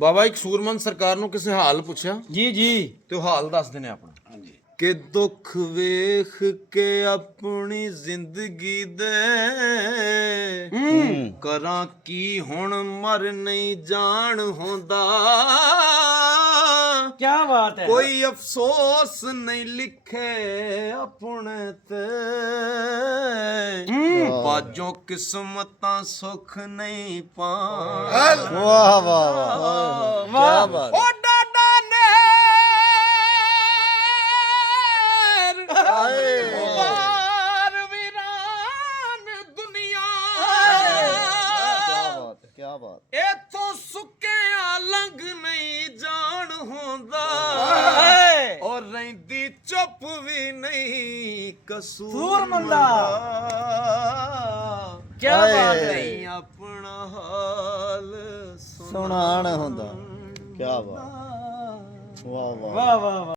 ਬਾਬਾ ਇੱਕ ਸੂਰਮਨ ਸਰਕਾਰ ਨੂੰ ਕਿਸੇ ਹਾਲ ਪੁੱਛਿਆ ਜੀ ਜੀ ਤੇ ਉਹ ਹਾਲ ਦੱਸਦੇ ਨੇ ਆਪਣਾ ਹਾਂਜੀ ਕਿ ਦੁੱਖ ਵੇਖ ਕੇ ਆਪਣੀ ਜ਼ਿੰਦਗੀ ਦੇ ਕਰਾਂ ਕੀ ਹੁਣ ਮਰ ਨਹੀਂ ਜਾਣ ਹੁੰਦਾ ਕੀ ਬਾਤ ਹੈ ਕੋਈ ਅਫਸੋਸ ਨਹੀਂ ਲਿਖੇ ਆਪਣੇ ਤੇ ਬਾਜੋਂ ਕਿਸਮਤਾਂ ਸੁਖ ਨਹੀਂ ਪਾਣ ਵਾਹ ਵਾਹ ਵਾਹ ਵਾਹ ਬਾਤ ਓ ਡਾਡਾ ਨੇ ਵਾਰ ਵੀਰਾਨ ਦੁਨੀਆ ਕੀ ਬਾਤ ਇਥੋਂ ਸੁੱਕਿਆ ਲੰਘ ਨਹੀਂ ਜਾਣ ਹੁੰਦਾ ਔਰ ਰਹਿੰਦੀ ਚੁੱਪ ਵੀ ਨਹੀਂ ਕਸੂਰ ਸੂਰਮਨ ਦਾ। ਕੀ ਬਾਤ ਹੈ ਨਹੀਂ ਆਪਣਾ ਹਾਲ ਸੁਣਾਣ ਹੁੰਦਾ ਕੀ ਬਾਤ ਵਾਹ ਵਾਹ ਵਾਹ ਵਾਹ ਵਾਹ